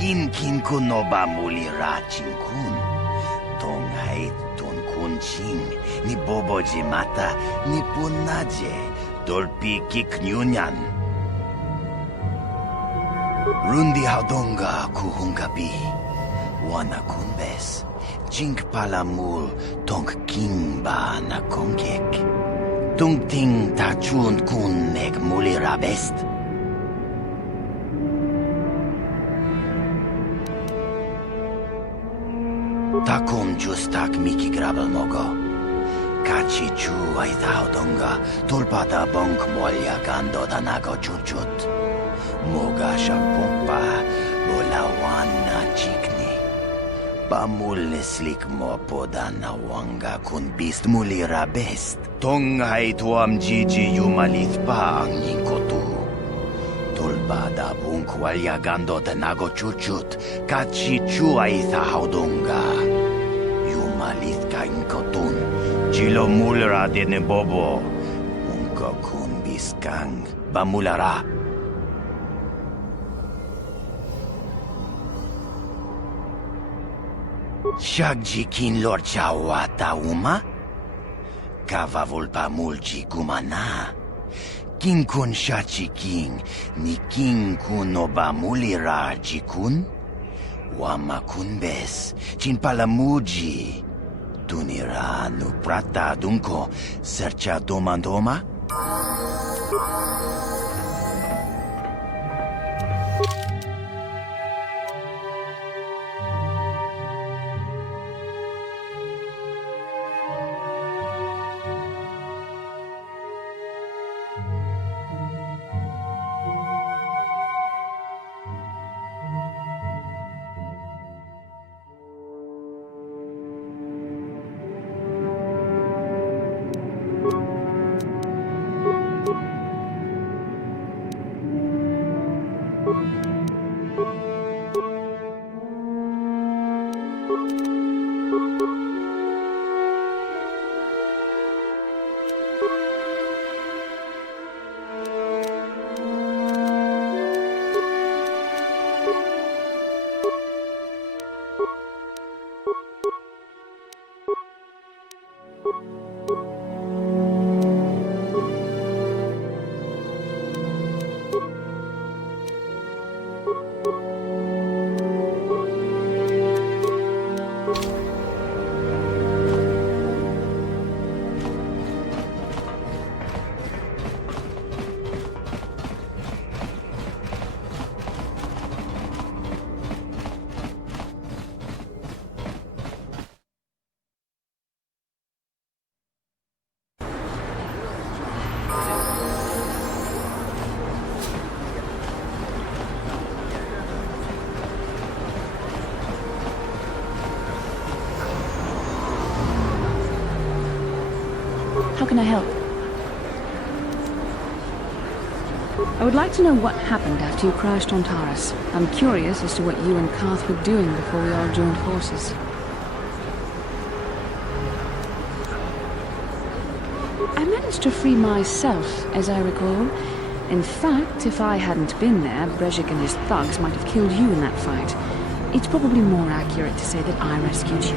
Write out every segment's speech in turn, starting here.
Inkin kunoba mulira chinkun. Tonghait tun kunching. Ni boboji mata. Ni punaje. Dolpi kiknyunyan. Rundi haudonga kuhungabi. Wana kunbes. Chink palamul tong king ba na kongkek. Tung ting tachun kun neg mulira best. Takum justak miki grabel mogo. Kachi chu ay haudonga. Tulpata bonk molya gando danago chuchut. Moga shampumpa. Bolawan na chikni. Pamul slik mo poda na wanga kun bist mulira best. Tonghai tuam jiji yumalith pa ang ningkotu. Tulbada bunk walya gando tenago chuchut. Kachi chua itha haudonga. Yumalith ka inkotun. Chilo mulra dene bobo. Unko kun biskang. Bamulara. Shagji kin lor chawa tauma? Kava volpa mulji kumana. Kin kun shachi king, ni king kun oba mulira jikun? Wama kun bes, chin palamuji. Tunira nu prata dunko, sercha domandoma? How can I help? I would like to know what happened after you crashed on Taris. I'm curious as to what you and Karth were doing before we all joined forces. I managed to free myself, as I recall. In fact, if I hadn't been there, Brejik and his thugs might have killed you in that fight. It's probably more accurate to say that I rescued you.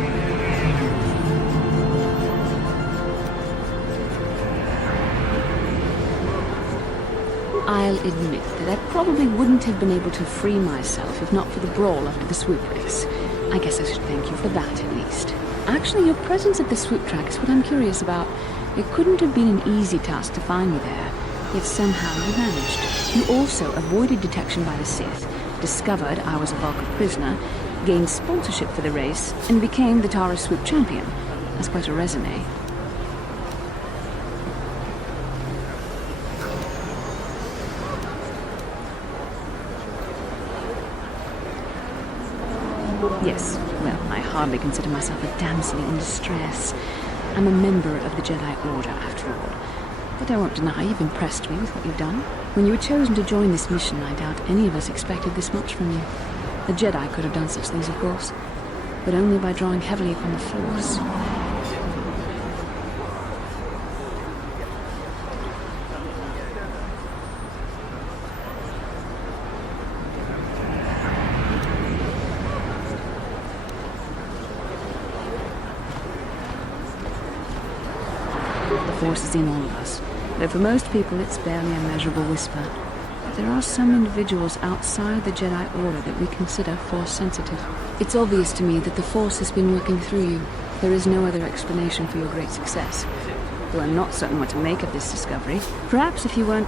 I'll admit that I probably wouldn't have been able to free myself if not for the brawl after the swoop race. I guess I should thank you for that, at least. Actually, your presence at the swoop track is what I'm curious about. It couldn't have been an easy task to find me there, yet somehow you managed. You also avoided detection by the Sith, discovered I was a Vulcan prisoner, gained sponsorship for the race, and became the Taris swoop champion. That's quite a resume. Yes, well, I hardly consider myself a damsel in distress. I'm a member of the Jedi Order, after all. But I won't deny you've impressed me with what you've done. When you were chosen to join this mission, I doubt any of us expected this much from you. The Jedi could have done such things, of course, but only by drawing heavily upon the Force. Force is in all of us. Though for most people it's barely a measurable whisper. But there are some individuals outside the Jedi Order that we consider Force-sensitive. It's obvious to me that the Force has been working through you. There is no other explanation for your great success. Though I'm not certain what to make of this discovery. Perhaps if you weren't...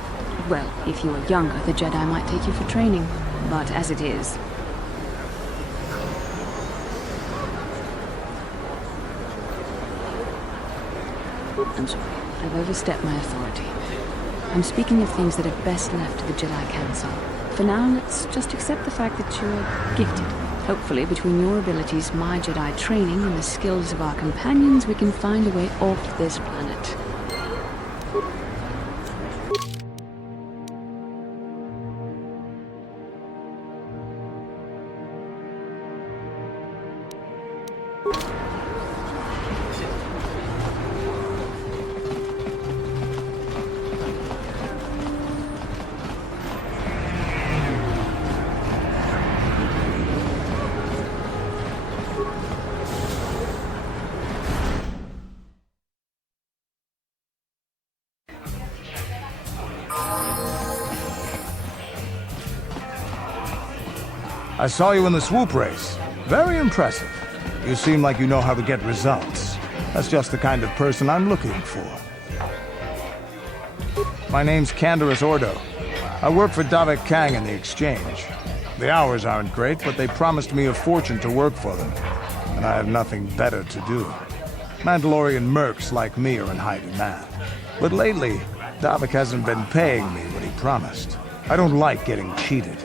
well, if you were younger, the Jedi might take you for training. But as it is... I'm sorry. I've overstepped my authority. I'm speaking of things that are best left to the Jedi Council. For now, let's just accept the fact that you're gifted. Hopefully, between your abilities, my Jedi training, and the skills of our companions, we can find a way off this planet. I saw you in the swoop race. Very impressive. You seem like you know how to get results. That's just the kind of person I'm looking for. My name's Canderous Ordo. I work for Davik Kang in the Exchange. The hours aren't great, but they promised me a fortune to work for them. And I have nothing better to do. Mandalorian mercs like me are in high demand. But lately, Davik hasn't been paying me what he promised. I don't like getting cheated.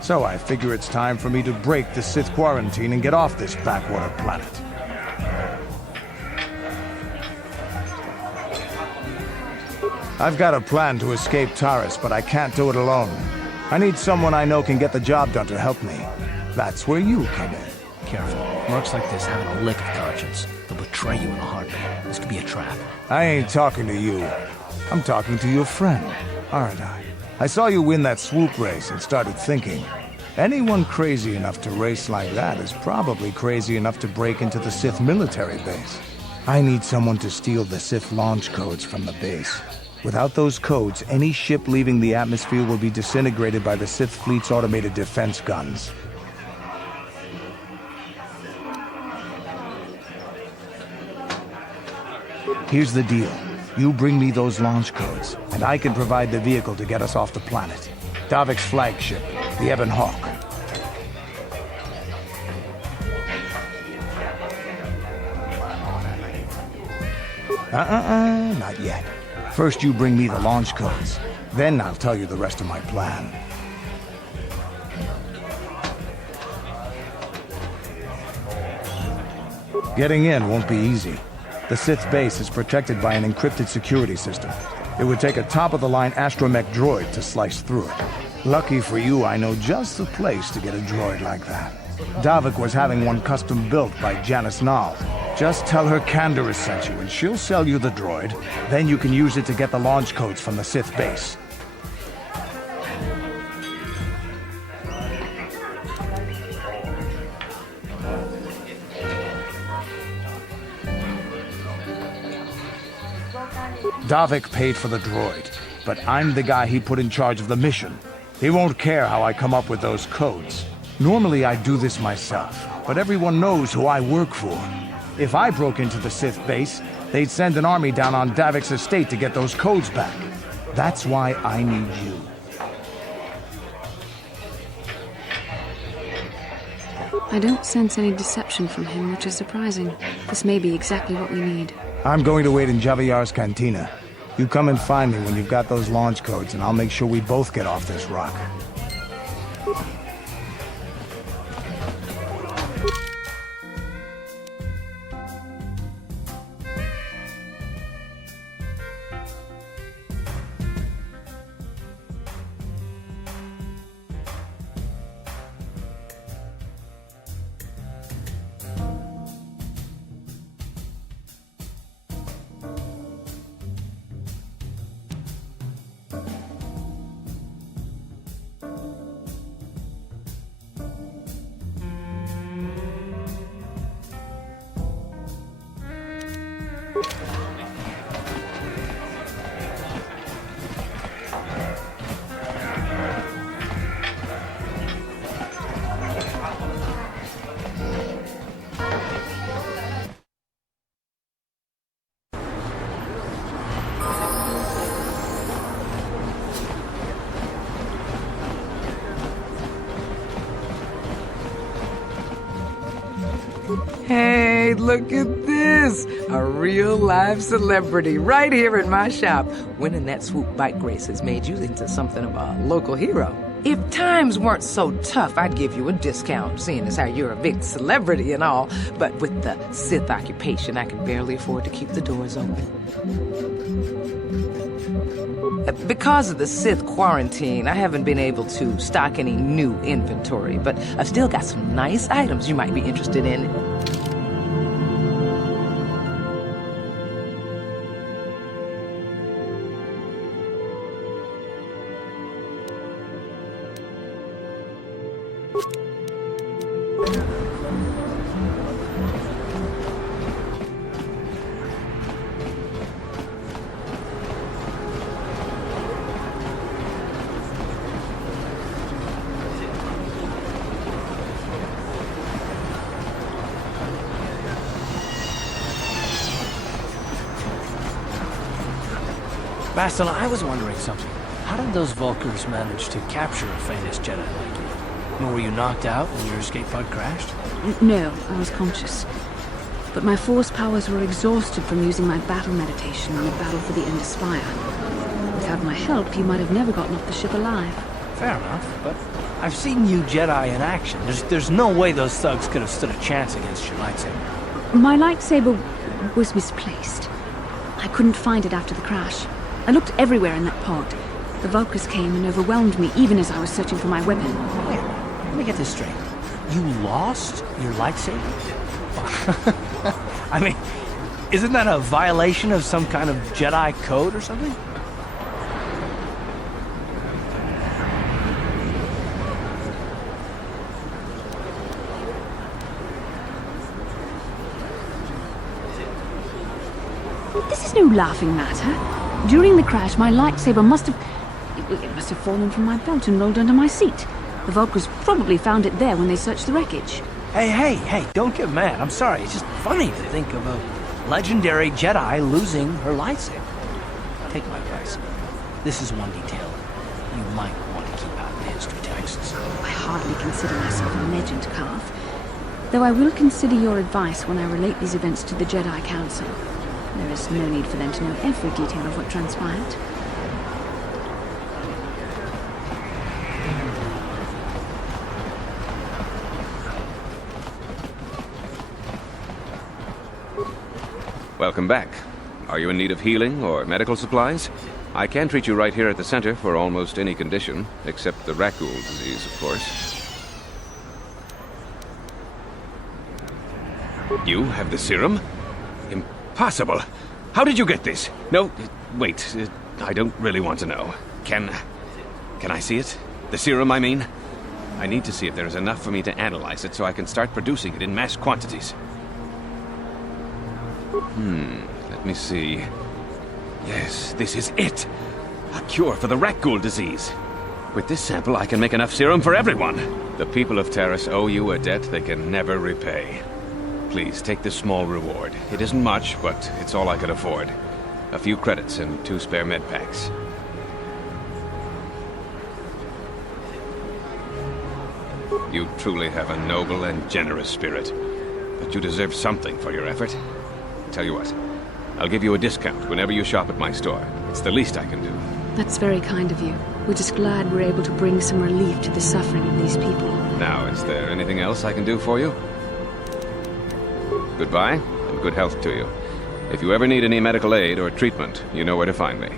So I figure it's time for me to break the Sith quarantine and get off this backwater planet. I've got a plan to escape Taris, but I can't do it alone. I need someone I know can get the job done to help me. That's where you come in. Careful. Mercs like this haven't a lick of conscience. They'll betray you in a heartbeat. This could be a trap. I ain't talking to you. I'm talking to your friend, aren't I? I saw you win that swoop race and started thinking, anyone crazy enough to race like that is probably crazy enough to break into the Sith military base. I need someone to steal the Sith launch codes from the base. Without those codes, any ship leaving the atmosphere will be disintegrated by the Sith fleet's automated defense guns. Here's the deal. You bring me those launch codes, and I can provide the vehicle to get us off the planet. Davik's flagship, the Ebon Hawk. Not yet. First you bring me the launch codes. Then I'll tell you the rest of my plan. Getting in won't be easy. The Sith Base is protected by an encrypted security system. It would take a top-of-the-line astromech droid to slice through it. Lucky for you, I know just the place to get a droid like that. Davik was having one custom built by Janice Nall. Just tell her Canderous sent you, and she'll sell you the droid. Then you can use it to get the launch codes from the Sith Base. Davik paid for the droid, but I'm the guy he put in charge of the mission. He won't care how I come up with those codes. Normally I do this myself, but everyone knows who I work for. If I broke into the Sith base, they'd send an army down on Davik's estate to get those codes back. That's why I need you. I don't sense any deception from him, which is surprising. This may be exactly what we need. I'm going to wait in Javiar's cantina. You come and find me when you've got those launch codes, and I'll make sure we both get off this rock. Hey, look at this! A real live celebrity right here in my shop. Winning that swoop bike race has made you into something of a local hero. If times weren't so tough, I'd give you a discount, seeing as how you're a big celebrity and all. But with the Sith occupation, I can barely afford to keep the doors open. Because of the Sith quarantine, I haven't been able to stock any new inventory, but I've still got some nice items you might be interested in. Bastila, I was wondering something. How did those Vulkars manage to capture a famous Jedi like you? I mean, were you knocked out when your escape pod crashed? No, I was conscious. But my force powers were exhausted from using my battle meditation in the battle for the Ender Spire. Without my help, you might have never gotten off the ship alive. Fair enough, but I've seen you Jedi in action. There's no way those thugs could have stood a chance against your lightsaber. My lightsaber was misplaced. I couldn't find it after the crash. I looked everywhere in that pod. The Vulkars came and overwhelmed me even as I was searching for my weapon. Wait, let me get this straight. You lost your lightsaber? I mean, isn't that a violation of some kind of Jedi code or something? This is no laughing matter. During the crash, my lightsaber must have fallen from my belt and rolled under my seat. The Vulkars probably found it there when they searched the wreckage. Hey, don't get mad. I'm sorry. It's just funny to think of a legendary Jedi losing her lightsaber. Take my advice. This is one detail you might want to keep out of the history texts. I hardly consider myself a legend, Calf. Though I will consider your advice when I relate these events to the Jedi Council. There is no need for them to know every detail of what transpired. Welcome back. Are you in need of healing or medical supplies? I can treat you right here at the center for almost any condition, except the Rakghoul disease, of course. You have the serum? Impossible! How did you get this? No, wait, I don't really want to know. Can I see it? The serum, I mean? I need to see if there is enough for me to analyze it so I can start producing it in mass quantities. Let me see. Yes, this is it! A cure for the Rakghoul disease. With this sample, I can make enough serum for everyone. The people of Taris owe you a debt they can never repay. Please, take this small reward. It isn't much, but it's all I could afford. A few credits and 2 spare med packs. You truly have a noble and generous spirit. But you deserve something for your effort. Tell you what, I'll give you a discount whenever you shop at my store. It's the least I can do. That's very kind of you. We're just glad we're able to bring some relief to the suffering of these people. Now, is there anything else I can do for you? Goodbye, and good health to you. If you ever need any medical aid or treatment, you know where to find me.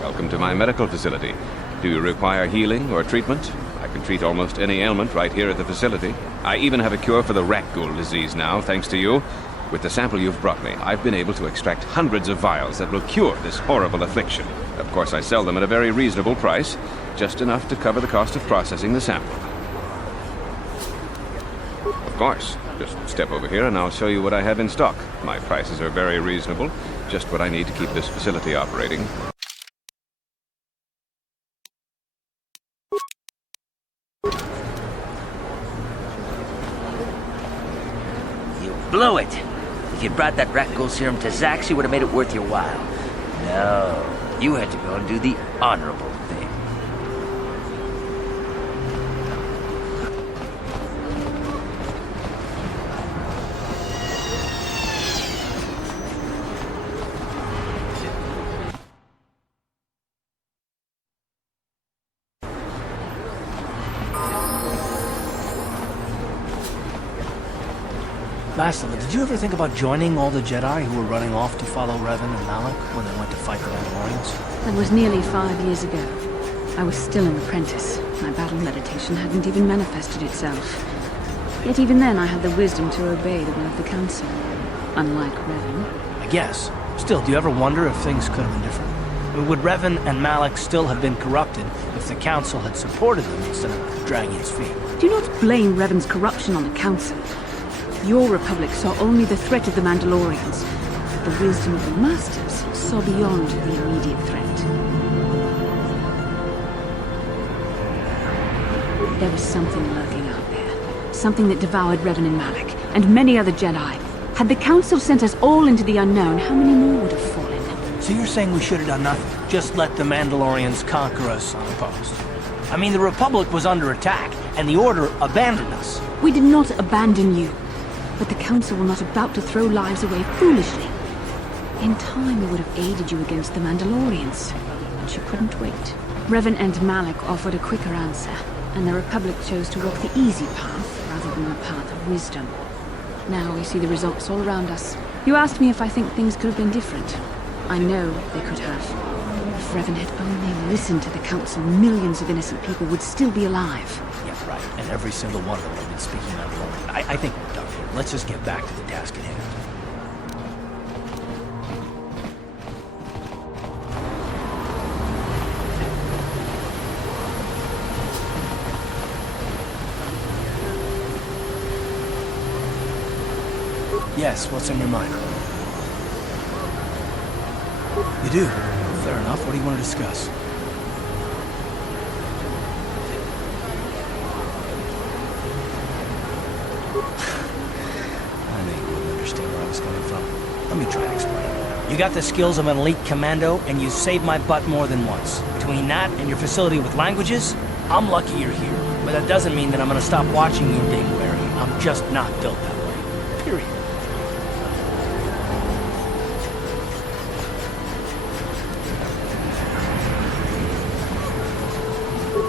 Welcome to my medical facility. Do you require healing or treatment? I can treat almost any ailment right here at the facility. I even have a cure for the Rakghoul disease now, thanks to you. With the sample you've brought me, I've been able to extract hundreds of vials that will cure this horrible affliction. Of course, I sell them at a very reasonable price, just enough to cover the cost of processing the sample. Of course. Just step over here and I'll show you what I have in stock. My prices are very reasonable, just what I need to keep this facility operating. Blow it! If you brought that Rakghoul serum to Zax, you would have made it worth your while. No, you had to go and do the honorable thing. Bastila, did you ever think about joining all the Jedi who were running off to follow Revan and Malak when they went to fight the Mandalorians? That was nearly 5 years ago. I was still an apprentice. My battle meditation hadn't even manifested itself. Yet even then I had the wisdom to obey the will of the Council. Unlike Revan. I guess. Still, do you ever wonder if things could have been different? Would Revan and Malak still have been corrupted if the Council had supported them instead of dragging its feet? Do not blame Revan's corruption on the Council. Your Republic saw only the threat of the Mandalorians, but the wisdom of the Masters saw beyond the immediate threat. There was something lurking out there. Something that devoured Revan and Malak, and many other Jedi. Had the Council sent us all into the unknown, how many more would have fallen? So you're saying we should have done nothing? Just let the Mandalorians conquer us unopposed? I mean, the Republic was under attack, and the Order abandoned us. We did not abandon you. But the Council were not about to throw lives away foolishly. In time, we would have aided you against the Mandalorians. But you couldn't wait. Revan and Malak offered a quicker answer, and the Republic chose to walk the easy path rather than the path of wisdom. Now we see the results all around us. You asked me if I think things could have been different. I know they could have. If Revan had only listened to the Council, millions of innocent people would still be alive. Yeah, right. And every single one of them had been speaking out of line. I think we're done here. Let's just get back to the task at hand. Yes, what's on your mind? You do? Fair enough. What do you want to discuss? I knew you wouldn't understand where I was coming from. Let me try to explain. You got the skills of an elite commando, and you saved my butt more than once. Between that and your facility with languages, I'm lucky you're here. But that doesn't mean that I'm gonna stop watching you being wary. I'm just not built that way. Period.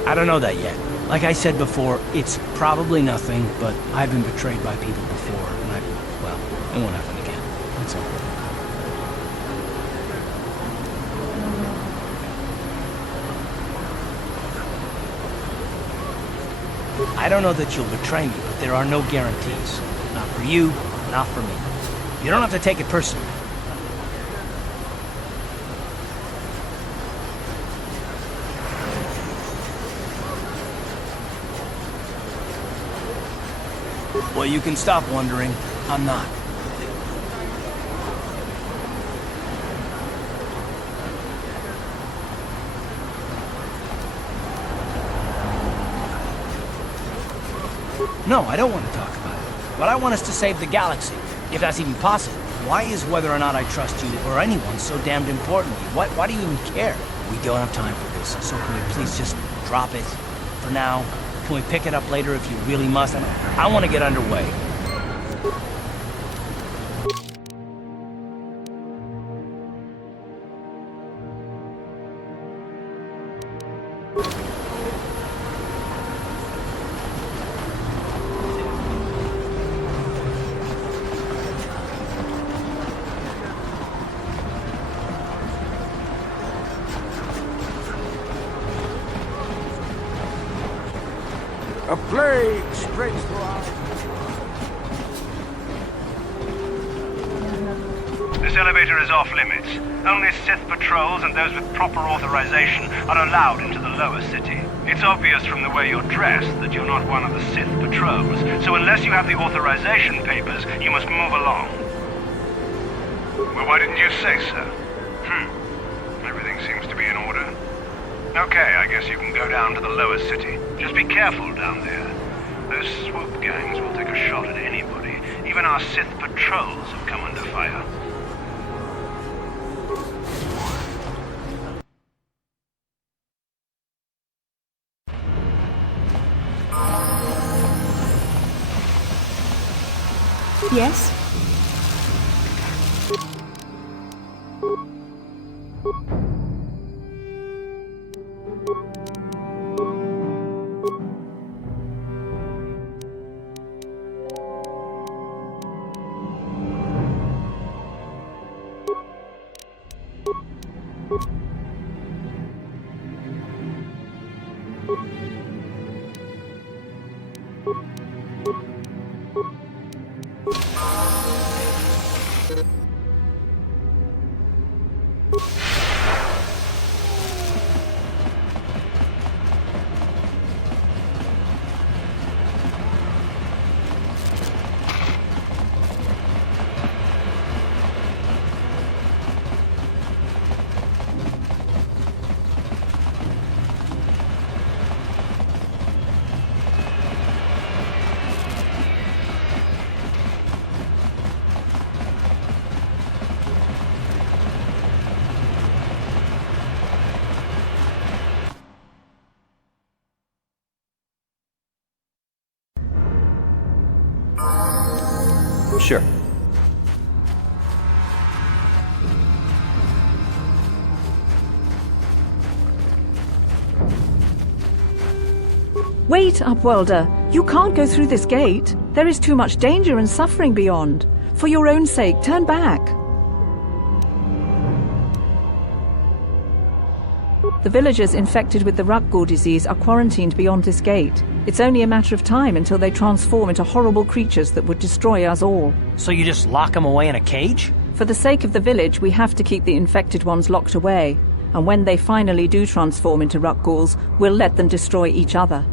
I don't know that yet. Like I said before, it's probably nothing, but I've been betrayed by people before, and well, it won't happen again. That's all. I don't know that you'll betray me, but there are no guarantees. Not for you, not for me. You don't have to take it personally. Well, you can stop wondering. I'm not. No, I don't want to talk about it. But I want us to save the galaxy, if that's even possible. Why is whether or not I trust you or anyone so damned important to you? Why do you even care? We don't have time for this, so can we please just drop it for now? Can we pick it up later if you really must? I want to get underway. A plague spreads throughout. This elevator is off limits. Only Sith patrols and those with proper authorization are allowed into the lower city. It's obvious from the way you're dressed that you're not one of the Sith patrols, so unless you have the authorization papers, you must move along. Well, why didn't you say so? Everything seems to be in order. Okay, I guess you can go down to the lower city. Just be careful down there. Those swoop gangs will take a shot at anybody, Even our Sith patrols have come under fire. Yes? Sure. Wait, Upworlder. You can't go through this gate. There is too much danger and suffering beyond. For your own sake, turn back. The villagers infected with the Rakghoul disease are quarantined beyond this gate. It's only a matter of time until they transform into horrible creatures that would destroy us all. So you just lock them away in a cage? For the sake of the village, we have to keep the infected ones locked away. And when they finally do transform into Rakghouls, we'll let them destroy each other.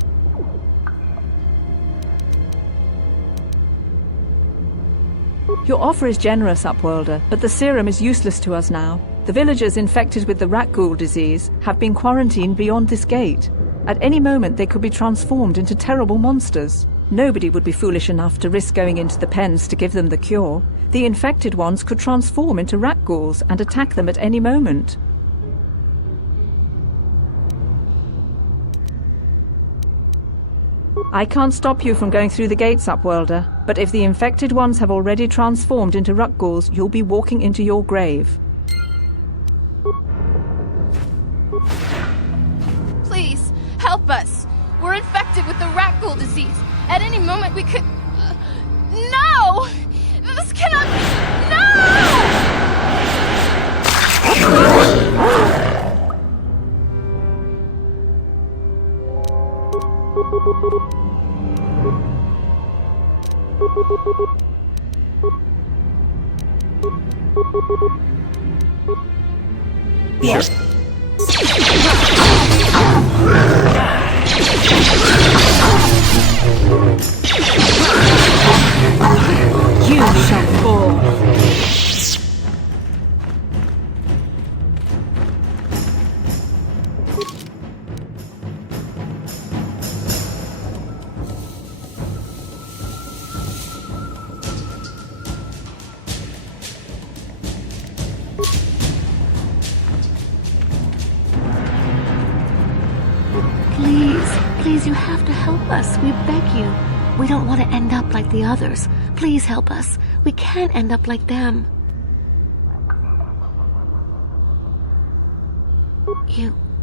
Your offer is generous, Upworlder, but the serum is useless to us now. The villagers infected with the Rakghoul disease have been quarantined beyond this gate. At any moment they could be transformed into terrible monsters. Nobody would be foolish enough to risk going into the pens to give them the cure. The infected ones could transform into Rakghouls and attack them at any moment. I can't stop you from going through the gates, Upworlder, but if the infected ones have already transformed into Rakghouls, you'll be walking into your grave. Please, help us! We're infected with the Rakghoul disease. At any moment we could... No! This cannot... No! Yes. You shall fall. Please, you have to help us. We beg you. We don't want to end up like the others. Please help us. We can't end up like them.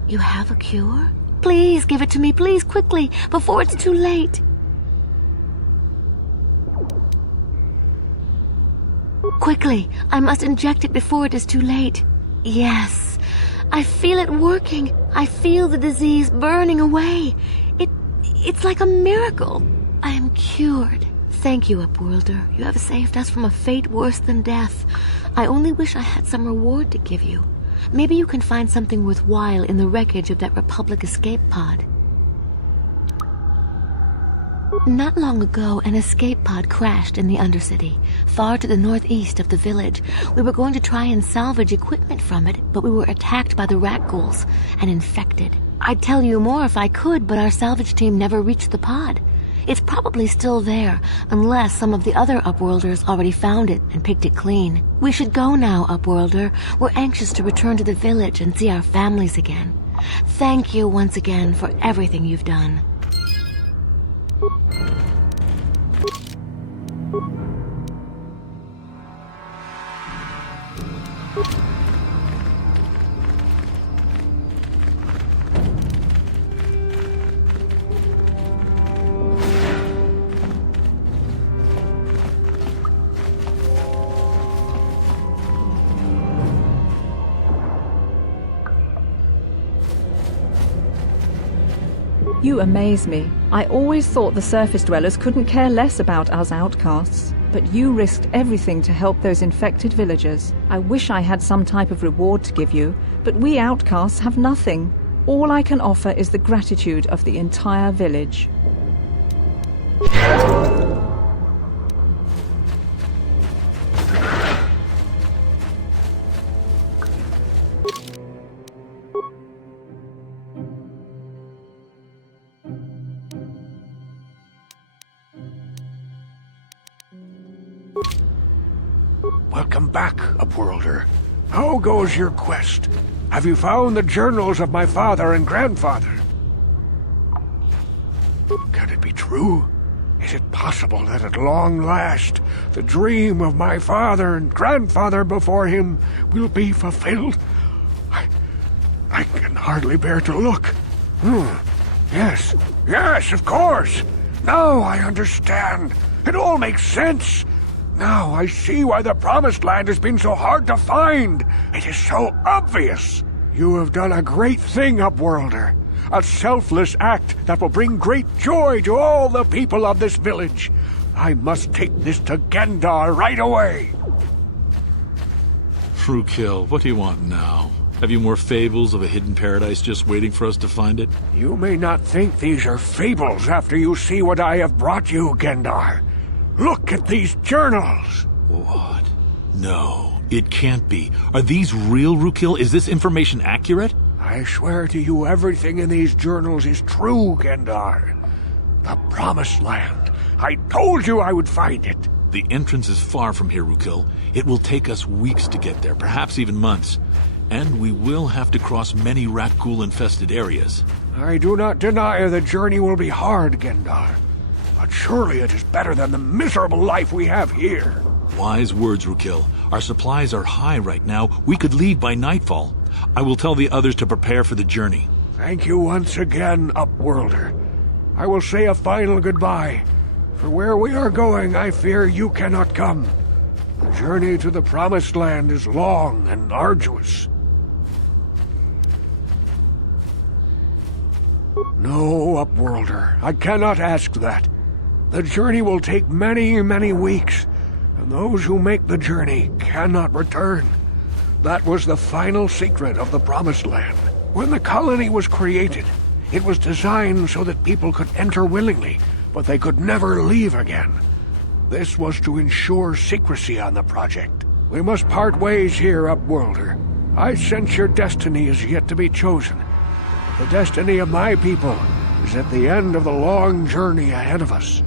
You have a cure? Please give it to me, please, quickly, before it's too late. Quickly, I must inject it before it is too late. Yes, I feel it working. I feel the disease burning away. It's like a miracle. I am cured. Thank you, Upworlder. You have saved us from a fate worse than death. I only wish I had some reward to give you. Maybe you can find something worthwhile in the wreckage of that Republic escape pod. Not long ago, an escape pod crashed in the Undercity, far to the northeast of the village. We were going to try and salvage equipment from it, but we were attacked by the Rakghouls and infected. I'd tell you more if I could, but our salvage team never reached the pod. It's probably still there, unless some of the other Upworlders already found it and picked it clean. We should go now, Upworlder. We're anxious to return to the village and see our families again. Thank you once again for everything you've done. You amaze me. I always thought the surface dwellers couldn't care less about us outcasts. But you risked everything to help those infected villagers. I wish I had some type of reward to give you, but we outcasts have nothing. All I can offer is the gratitude of the entire village. Welcome back, Upworlder. How goes your quest? Have you found the journals of my father and grandfather? Can it be true? Is it possible that at long last, the dream of my father and grandfather before him will be fulfilled? I can hardly bear to look. Yes, of course. Now I understand. It all makes sense. Now I see why the Promised Land has been so hard to find. It is so obvious. You have done a great thing, Upworlder. A selfless act that will bring great joy to all the people of this village. I must take this to Gendar right away. Rakghoul, what do you want now? Have you more fables of a hidden paradise just waiting for us to find it? You may not think these are fables after you see what I have brought you, Gendar. Look at these journals! What? No, it can't be. Are these real, Rakghoul? Is this information accurate? I swear to you everything in these journals is true, Gendar. The Promised Land. I told you I would find it. The entrance is far from here, Rakghoul. It will take us weeks to get there, perhaps even months. And we will have to cross many Rakghoul-infested areas. I do not deny the journey will be hard, Gendar. But surely it is better than the miserable life we have here. Wise words, Rakghoul. Our supplies are high right now. We could leave by nightfall. I will tell the others to prepare for the journey. Thank you once again, Upworlder. I will say a final goodbye. For where we are going, I fear you cannot come. The journey to the Promised Land is long and arduous. No, Upworlder, I cannot ask that. The journey will take many, many weeks, and those who make the journey cannot return. That was the final secret of the Promised Land. When the colony was created, it was designed so that people could enter willingly, but they could never leave again. This was to ensure secrecy on the project. We must part ways here, Upworlder. I sense your destiny is yet to be chosen. The destiny of my people is at the end of the long journey ahead of us.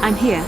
I'm here.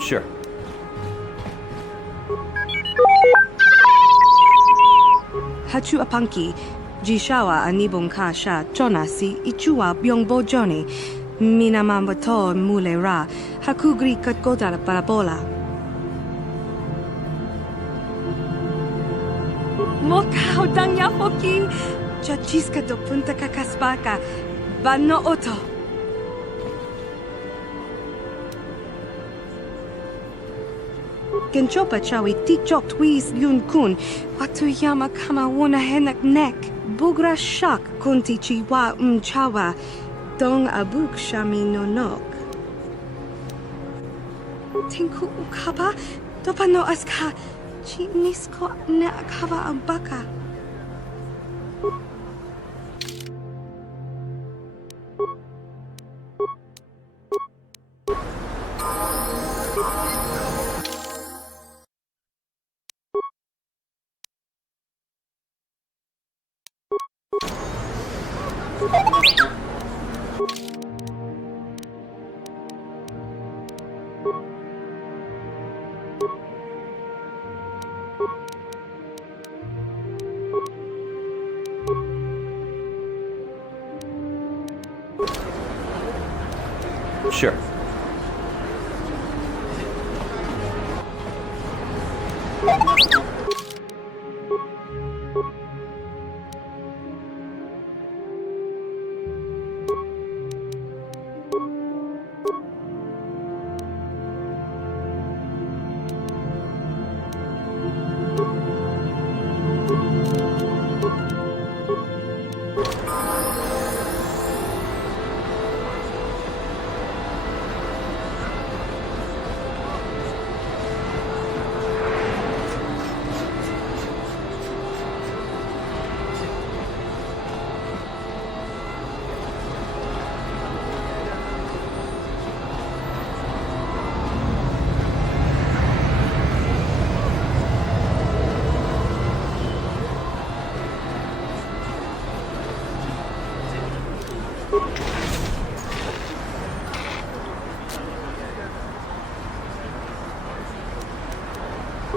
Sure. Hachu apanki, Jishawa anibong ka sha chonasi ichua byongbo joni, minamambato mule ra, hakugri katkodara parabola. Mokao danya foki, chachiska do punta kakaspaka, bano oto. Genchopa chawi tichok twis yun kun, watuyama kama wona henak nek, bugra shak kunti chiwa chawa, dong abuk shami nonok. Tinku ukaba, dopano aska, chi nisko ne akaba ambaka. Sure.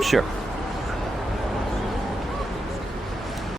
Sure.